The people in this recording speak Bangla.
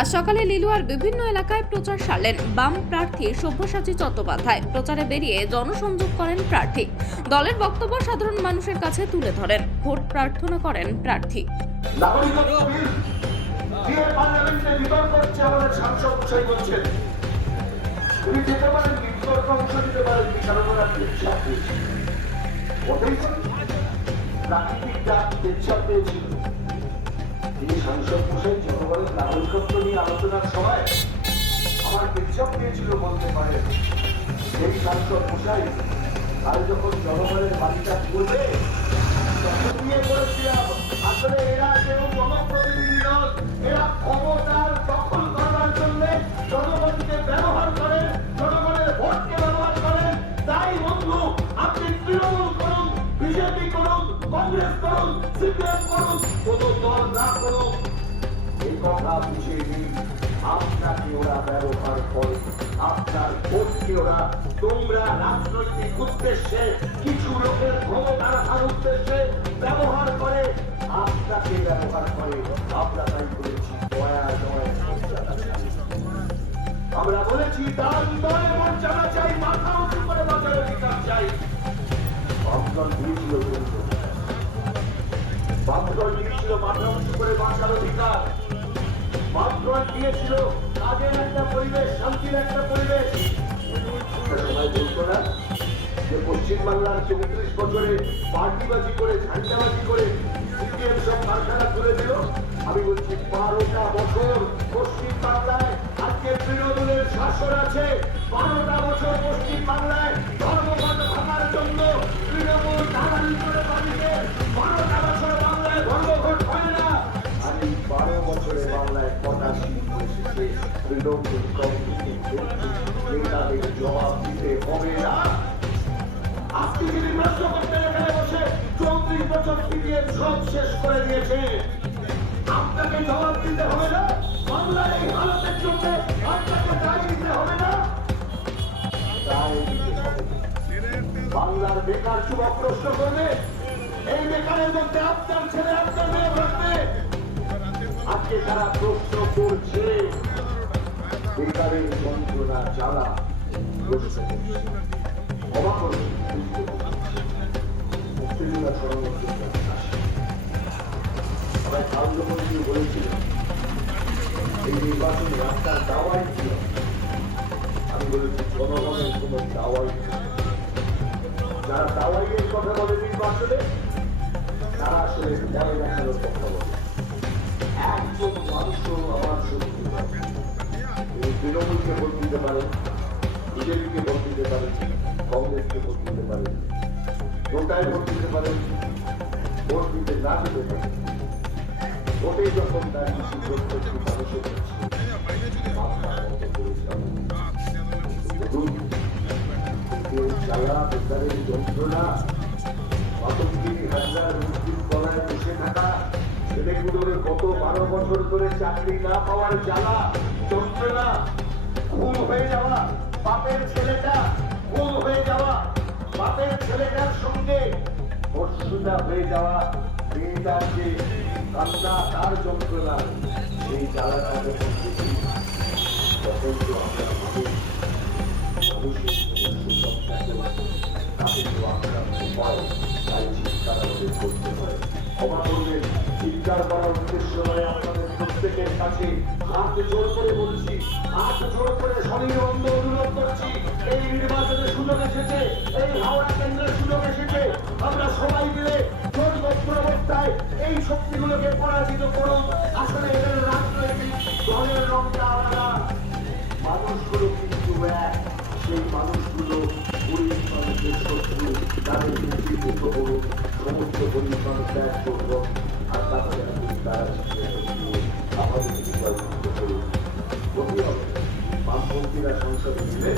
আজ সকালে লিলুয়ার বিভিন্ন এলাকায় প্রচার সারলেন বাম প্রার্থী সব্যসাচী চট্টোপাধ্যায়। প্রচারে বেরিয়ে জনসংযোগ করেন প্রার্থী। দলের বক্তব্য সাধারণ মানুষের কাছে তুলে ধরেন। ভোট প্রার্থনা করেন প্রার্থী। তিনি সাংসদ মশাই জনগণের নাগরিকত্ব নিয়ে আলোচনার সময় আমার বিক্ষোভ দিয়েছিল বলতে পারে। সেই সাংসদ মশাই আর যখন জনগণের বাড়িটা করবে তখন নিয়ে বলেছিলাম আসলে এরা কেউ জনপ্রতিনিধি নন, এরা ক্ষমতার দখল করার জন্য জনগণকে ব্যবহার করে, জনগণের ভোটকে ব্যবহার করেন। তাই বন্ধু, আপনি তৃণমূল করুন, বিজেপি করুন, কংগ্রেস করুন, সিপিএম করুন, কোন দল না করুন, এই কথা বুঝিয়ে দিন। আপনাকে ওরা ব্যবহার করে, আপনার ভোটকে ওরা তোমরা রাজনৈতিক উদ্দেশ্যে কিছু লোকের ক্ষমতা রাখার উদ্দেশ্যে ব্যবহার করে, আপনাকে ব্যবহার করে। আমরা তাই বলেছি দয়া দয়া আমরা বলেছি দান দয় মর্যাদা চাই, মাথা উঁচু করে বাঁচার অধিকার চাই। বামদল দিয়েছিল বামদল দিয়েছিল মাথা উঁচু করে বাঁচার অধিকার। বামদল দিয়েছিল কাজের একটা পরিবেশ, শান্তির একটা পরিবেশ। সবাই বলতো না যে পশ্চিমবাংলার 34 বছরে পার্টিবাজি করে, ঝান্ডাবাজি করে সিপিএম সব কারখানা তুলে দিল। আমি বলছি 12টা বছর পশ্চিমবাংলায় আজকে তৃণমূলের শাসন আছে। 12টা বছর পশ্চিমবাংলায় ধর্মঘট ভাঙার জন্য তৃণমূল দালালি করে পাঠিয়ে 12টা বছর বাংলায় ধর্মঘট হয় না। আজ এই 12 বছরে বাংলায় কটা শিল্প এসেছে? তৃণমূল কংগ্রেসের নেতাদের জবাব দিতে হবে না। আপনি যদি প্রশ্ন করতে এখানে বসে 34 বছর সিপিএম সব শেষ করে দিয়েছে, আপনাকে জবাব দিতে হবে না? বাংলার এই হালতের জন্য আপনাকে দায় দিতে হবে না? বাংলার বেকার যুবক প্রশ্ন করবে, এই বেকারের মধ্যে আপনার ছেলে আপনার মেয়ে থাকবে। আজকে তারা প্রশ্ন করছে, বেকারের যন্ত্রণা জ্বালা প্রশ্ন করছে। অবাক করবে মুক্তিযোদ্ধা সরঞ্জাম সবাই কার্যকরী বলেছিল এই নির্বাচনী রাস্তার দাওয়াই ছিল। আমি বলেছি জনগণের কোন দাওয়াই ছিল। যারা দাওয়াইয়ের কথা বলে নির্বাচনে তারা আসলে পরে দেখানোর কথা বলে। একজন মানুষও আমার শক্তি তৃণমূলকে ভোট দিতে পারেন, বিজেপিকে ভোট দিতে পারেন, কংগ্রেসকে ভোট দিতে পারেন, নোটায় ভোট দিতে পারেন, ভোট দিতে না দিতে পারেন। ভোটে যখন দাঁড়িয়েছি প্রত্যেকটি মানুষের যন্ত্রণা, আতঙ্কিত হাজার মুসলিম তলায় বসে থাকা ছেলেগুলোর গত 12 বছর ধরে চাকরি না পাওয়ার জ্বালা যন্ত্রণা, খুন হয়ে যাওয়া বাপের ছেলেটা, খুন হয়ে যাওয়া বাপের ছেলেটার সঙ্গে ধর্ষণা হয়ে যাওয়া মেয়েটার যে কান্না, তার যন্ত্রণা, সেই জ্বালাটা যখন দেখি তখন তো আমরা ভাবি মানুষের তাকে তো আমরা উপায় তাই চিৎকার আমাদের করতে হয়। ক্ষমা করবেন, চিৎকার করার উদ্দেশ্য নয়। আপনাদের প্রত্যেকের কাছে হাত জোর করে বলছি, হাত জোর করে শরীর অন্ধ অনুরোধ করছি। এই নির্বাচনের সুযোগ এসেছে, এই হাওড়া কেন্দ্রের সুযোগ এসেছে। আমরা সবাই মিলে জোরবদ্ধ অবস্থায় এই শক্তিগুলোকে পরাজিত করুন। আসলে এদের রাজনৈতিক দলের রংটা আলাদা, মানুষগুলো কিন্তু এক। সেই মানুষগুলো গরিব মানুষের শত্রু, তাদের নিশ্চিত করুন, সমস্ত গরিব মানুষ ত্যাগ করব। আর তাহলে তারা আমাদের বিজয় করুন। বামপন্থীরা সংসদে